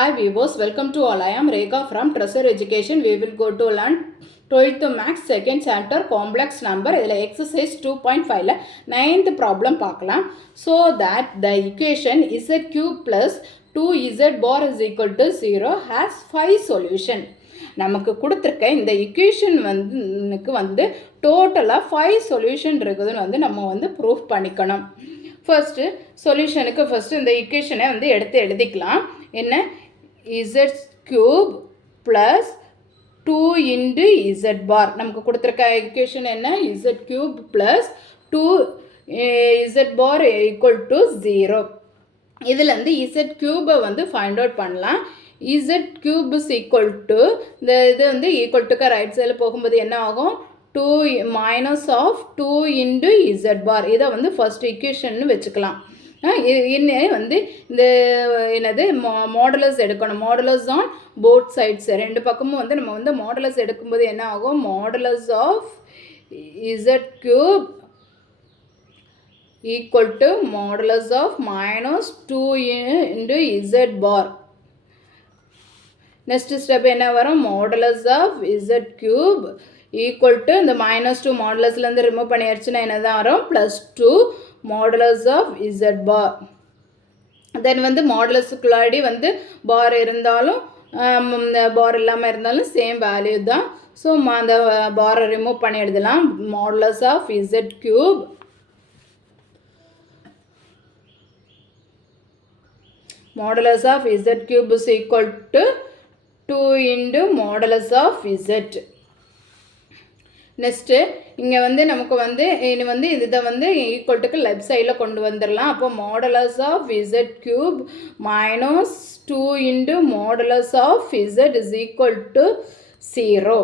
Hi viewers, welcome to all. I am Rekha from Treasure Education. We will go to learn 12th Max second chapter complex number. இதில் exercise 2.5ல 9th problem பார்க்கலாம். So that the equation z cube plus 2z bar is equal to 0 has 5 solution. நமக்கு கொடுத்துருக்க இந்த equation வந்து டோட்டலாக 5 solution இருக்குதுன்னு வந்து நம்ம வந்து ப்ரூஃப் பண்ணிக்கணும். ஃபர்ஸ்ட்டு சொல்யூஷனுக்கு ஃபர்ஸ்ட்டு இந்த equationனை வந்து எடுத்து எழுதிக்கலாம். என்ன z cube plus 2 into z bar. நமக்கு கொடுத்துருக்க equation என்ன z cube plus 2 z bar equal to 0. இதில் வந்து z cube வந்து find out பண்ணலாம். z cube is equal to இந்த இது வந்து equal to ரைட் சைடில் போகும்போது என்ன ஆகும் 2 minus of 2 into z bar. இதை வந்து ஃபர்ஸ்ட் equation வச்சுக்கலாம். இன்னும் வந்து இந்த என்னது மாடுலஸ் எடுக்கணும். மாடுலஸ் ஆன் போத் சைட்ஸ் ரெண்டு பக்கமும் வந்து நம்ம வந்து மாடுலஸ் எடுக்கும்போது என்ன ஆகும் modulus of z cube equal to modulus of minus 2 into Z bar. Next step என்ன வரும் modulus of z cube equal to இந்த -2 மாடுலஸ்லேருந்து ரிமூவ் பண்ணியாச்சுன்னா என்ன தான் வரும் +2 modulus of z bar. தென் வந்து மாடுலஸுக்குள்ளாடி வந்து பார் இருந்தாலும் பார் இல்லாமல் இருந்தாலும் சேம் வேல்யூ தான். ஸோ அந்த பாரை ரிமூவ் பண்ணி எழுதலாம். Modulus of z cube modulus of z cube is equal to 2 into modulus of z. Next இங்கே வந்து நமக்கு வந்து இனி வந்து இதை வந்து ஈக்குவல்ட்டுக்கு லெஃப்ட் சைடில் கொண்டு வந்துடலாம். அப்போ modulus of z cube minus 2 into modulus of Z is equal to 0.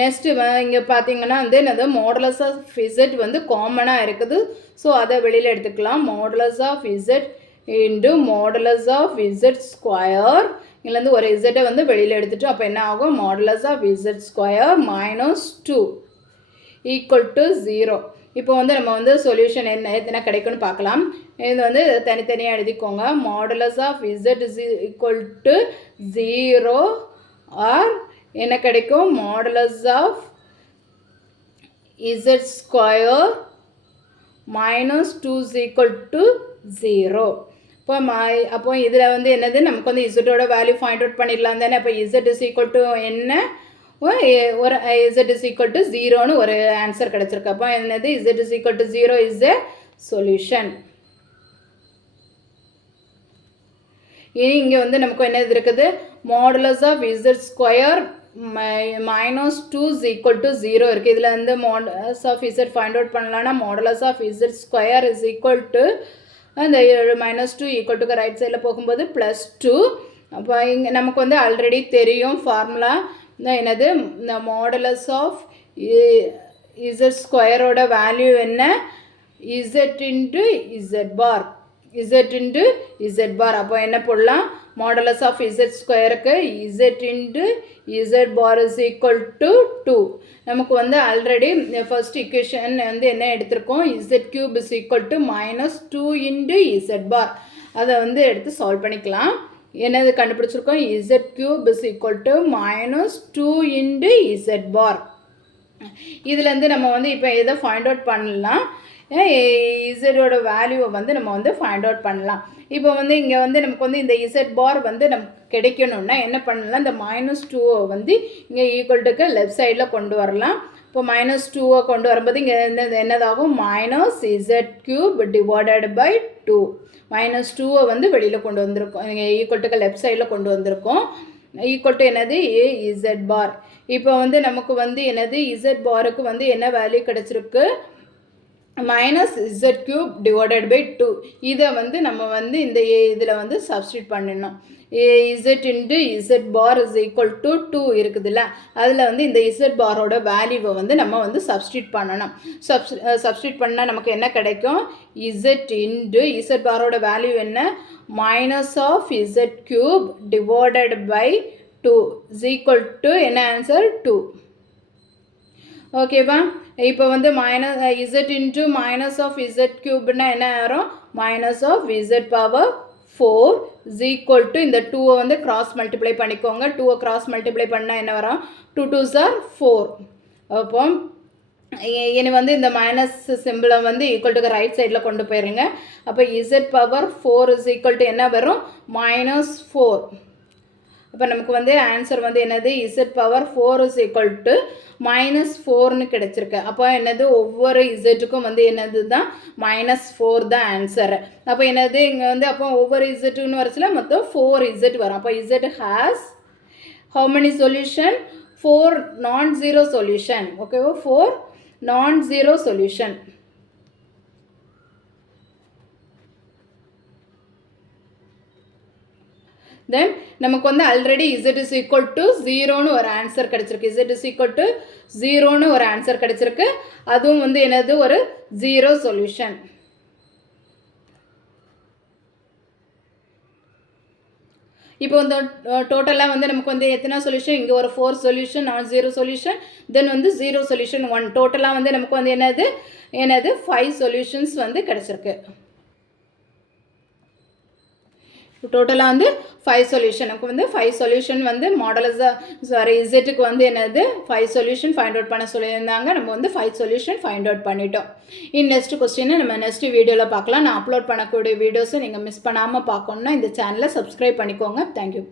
Next இங்கே பார்த்தீங்கன்னா வந்து என்னது மாடுலஸ் ஆஃப் இசட் வந்து காமனாக இருக்குது. ஸோ அதை வெளியில் எடுத்துக்கலாம். Modulus of Z into modulus of Z square. இதுலேருந்து ஒரு இசட்டை வந்து வெளியில் எடுத்துட்டோம். அப்போ என்ன ஆகும் modulus of Z square -2 equal to 0. இப்போ வந்து நம்ம வந்து சொல்யூஷன் எத்தனை கிடைக்கும்னு பார்க்கலாம். இது வந்து தனித்தனியாக எழுதிக்கோங்க. Modulus of Z is equal to 0 or என்ன கிடைக்கும் modulus of Z square -2 is equal to 0. அப்போ இதில் வந்து என்னது நமக்கு வந்து இசட்டோட வேல்யூ ஃபைண்ட் அவுட் பண்ணிடலாம் தானே. அப்போ இசட் இஸ் ஈக்குவல் டு என்ன ஒரு இசட் இஸ் ஈக்குவல் டு 0ன்னு ஒரு ஆன்சர் கிடச்சிருக்கு. அப்போ என்னது Z is equal to 0 is a solution. இனி இங்கே வந்து நமக்கு என்னது இருக்குது modulus of Z square -2 is equal to 0 இருக்குது. இதில் வந்து modulus of Z find out பண்ணலான்னா modulus of Z square is equal to அந்த -2 ஈக்குவல் டு ரைட் சைடில் போகும்போது +2. அப்போ இங்கே நமக்கு வந்து ஆல்ரெடி தெரியும் ஃபார்முலா என்னது இந்த மாடுலஸ் ஆஃப் இசட் ஸ்கொயரோட வேல்யூ என்ன Z into Z bar. Z into Z bar. அப்போ என்ன போடலாம் மாடுலஸ் ஆஃப் இசட் ஸ்கொயருக்கு Z into Z bar is equal to 2. நமக்கு வந்து ஆல்ரெடி ஃபர்ஸ்ட் இக்குவேஷன் வந்து என்ன எடுத்திருக்கோம் Z cube is equal to -2 into Z bar. அதை வந்து எடுத்து சால்வ் பண்ணிக்கலாம். என்னது கண்டுபிடிச்சிருக்கோம் Z cube is equal to -2 into Z bar. இதுலேருந்து நம்ம வந்து இப்போ எதை ஃபைண்ட் அவுட் பண்ணலாம் இசட்டோட வேல்யூவை வந்து நம்ம வந்து ஃபைண்ட் அவுட் பண்ணலாம். இப்போ வந்து இங்கே வந்து நமக்கு வந்து இந்த இசட் பார் வந்து நமக்கு கிடைக்கணும்னா என்ன பண்ணலாம் இந்த -2 வந்து இங்கே ஈக்குவல்ட்டுக்கு லெஃப்ட் சைடில் கொண்டு வரலாம். இப்போ -2 கொண்டு வரும்போது இங்கே என்னதாகும் -இசட் கியூப் டிவைடட் பை 2. -2 வந்து வெளியில் கொண்டு வந்திருக்கோம். இங்கே ஈக்குவல்ட்டுக்கு லெஃப்ட் சைடில் கொண்டு வந்திருக்கோம். ஈக்குவல் டு என்னது இசட் பார். இப்போ வந்து நமக்கு வந்து என்னது இசட் பாருக்கு வந்து என்ன வேல்யூ கிடச்சிருக்கு -z cube divided by 2. இதை வந்து நம்ம வந்து இந்த இதில் வந்து சப்ஸ்டியூட் பண்ணிடணும். z into z bar is equal to 2 இருக்குதுல்ல அதில் வந்து இந்த z பாரோட வேல்யூவை வந்து நம்ம வந்து சப்ஸ்டியூட் பண்ணணும். சப்ஸ்டியூட் பண்ணால் நமக்கு என்ன கிடைக்கும் z into z பாரோட வேல்யூ என்ன -z cube divided by 2 is equal to என்ன ஆன்சர் 2. ஓகேவா இப்போ வந்து z into minus of z cube என்ன வரும் minus of z power 4 is equal to இந்த 2 வந்து cross multiply பண்ணிக்கோங்க. 2 cross multiply பண்ணால் என்ன வரும்? 2 2s are 4. அப்போ இனி வந்து இந்த மைனஸ் சிம்பிளை வந்து ஈக்குவல் டு ரைட் சைடில் கொண்டு போயிருங்க. அப்போ Z power 4 is equal to என்ன வரும்? -4. அப்போ நமக்கு வந்து ஆன்சர் வந்து என்னது? Z power 4 is equal to -4ன்னு கிடச்சிருக்கு. அப்போ என்னது? ஒவ்வொரு இசட்டுக்கும் வந்து என்னது தான்? -4 தான் ஆன்சர். அப்போ என்னது? இங்கே வந்து அப்போ ஒவ்வொரு இசட்டுன்னு வரச்சில் மொத்தம் 4 இசட் வரும். அப்போ Z has how many solution? 4 non-zero solution. Okay, 4 non-zero solution. Then நமக்கு வந்து already z is equal to 0ன்னு ஒரு ஆன்சர் கிடச்சிருக்கு. z is equal to 0ன்னு ஒரு ஆன்சர் கிடச்சிருக்கு. அதுவும் வந்து என்னது? ஒரு 0 சொல்யூஷன். இப்போ இந்த டோட்டலாக வந்து நமக்கு வந்து எத்தனை சொல்யூஷன்? இங்கே ஒரு 4 சொல்யூஷன், நான் 0 சொல்யூஷன், தென் வந்து 0 சொல்யூஷன் 1. டோட்டலாக வந்து நமக்கு வந்து என்னது 5 சொல்யூஷன்ஸ் வந்து கிடச்சிருக்கு. டோட்டலாக வந்து 5 சொல்யூஷன். நமக்கு வந்து 5 சொல்யூஷன் வந்து இசட்டுக்கு வந்து என்னது 5 சொல்யூஷன் ஃபைண்ட் அவுட் பண்ண சொல்லியிருந்தாங்க. நம்ம வந்து 5 சொல்யூஷன் ஃபைண்ட் அவுட் பண்ணிட்டோம். நெக்ஸ்ட் கொஸ்டினை நம்ம நெக்ஸ்ட் வீடியோவில் பார்க்கலாம். நான் அப்லோட் பண்ணக்கூடிய வீடியோஸை நீங்கள் மிஸ் பண்ணாமல் பார்க்கணுன்னா இந்த சேனலை சப்ஸ்கிரைப் பண்ணிக்கோங்க. தேங்க்யூ.